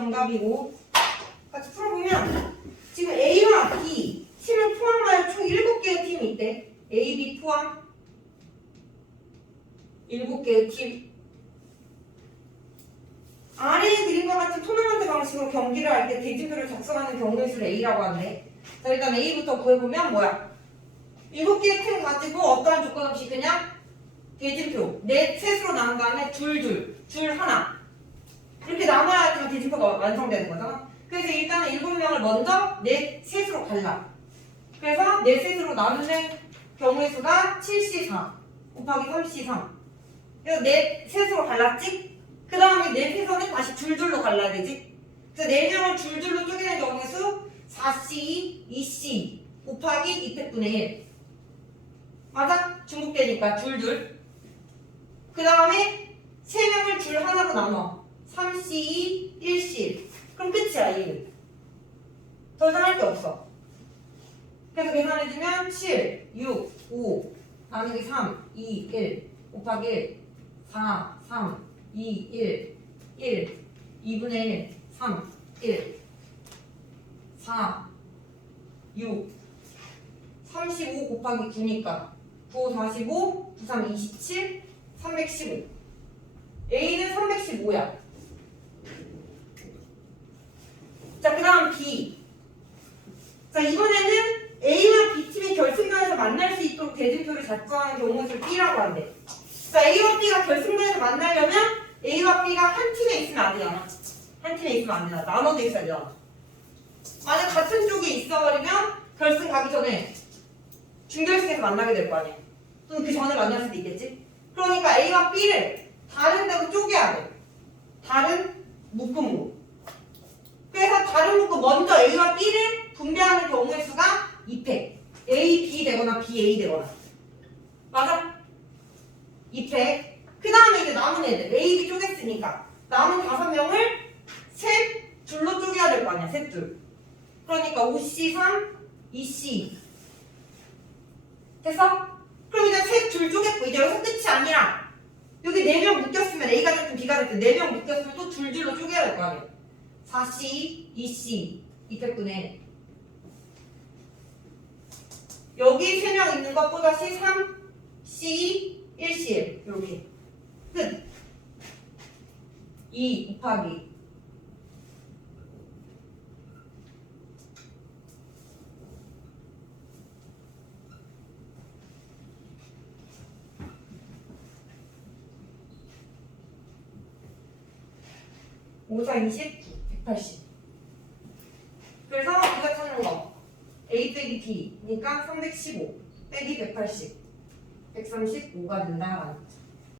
정답이고 같이 풀어보면 지금 A와 B 팀을 포함하여 총 7개의 팀이 있대. A, B 포함 7개의 팀. 아래에 그림과 같은 토너먼트 방식으로 경기를 할 때 대진표를 작성하는 경우의 수를 A라고 하는데 자 일단 A부터 구해보면 뭐야? 7개의 팀 가지고 어떠한 조건 없이 그냥 대진표 넷 셋으로 나눈 다음에 둘둘 줄 하나 이렇게 대진표가 완성되는 거잖아 그래서 일단은 일곱 명을 먼저 넷 셋으로 갈라. 그래서 넷 셋으로 나누는 경우의 수가 7C4 곱하기 3C3 그래서 넷 셋으로 갈랐지? 그 다음에 넷 셋에서는 다시 줄줄로 갈라야 되지. 그래서 네 명을 줄줄로 쪼개는 경우의 수 4C, 2C 곱하기 2팩분의 1 맞아? 중국되니까 줄줄. 그 다음에 세 명을 줄 하나로 나눠 3C, 1C 그럼 끝이야 1. 더 이상 할 게 없어. 그래서 계산해주면 7, 6, 5 나누기 3, 2, 1 곱하기 1 4, 3, 2, 1 1 2분의 1 3, 1 4 6 35 곱하기 9니까 9, 45, 9, 3, 27 315 A는 315야 B. 자, 이번에는 A와 B팀이 결승전에서 만날 수 있도록 대진표를 작성하는 경우를 B라고 한대. 자, A와 B가 결승전에서 만나려면 A와 B가 한 팀에 있으면 안 되잖아. 한 팀에 있으면 안 되잖아. 나눠져 있어야 되잖아. 만약 같은 쪽에 있어버리면 결승 가기 전에 준결승에서 만나게 될 거 아니야. 또는 그 전에 만날 수도 있겠지. 그러니까 A와 B를 다른 데로 쪼개야 돼. 다른 묶음으로. 그래서 다른 묶음 먼저 A와 B를 분배하는 경우의 수가 2팩. A, B 되거나 B, A 되거나. 맞아? 2팩. 그 다음에 이제 남은 애들. A, B 쪼갰으니까. 남은 다섯 명을 셋 줄로 쪼개야 될 거 아니야. 셋 줄. 그러니까 5C3, 2C. 됐어? 그럼 이제 셋 줄 쪼갰고 이제 여기서 끝이 아니라 여기 네 명 묶였으면 A가 됐든 B가 됐든 네 명 묶였으면 또 줄줄로 쪼개야 될 거 아니야. 4C, 2C, 2팩분의 여기 3명 있는 것보다시 3C, 1C 이렇게. 끝. 2 곱하기. 오사 20, 180. 그래서 우리가 찾는 거 A 빼기 B니까 315 빼기 180 135가 된다라는 거죠.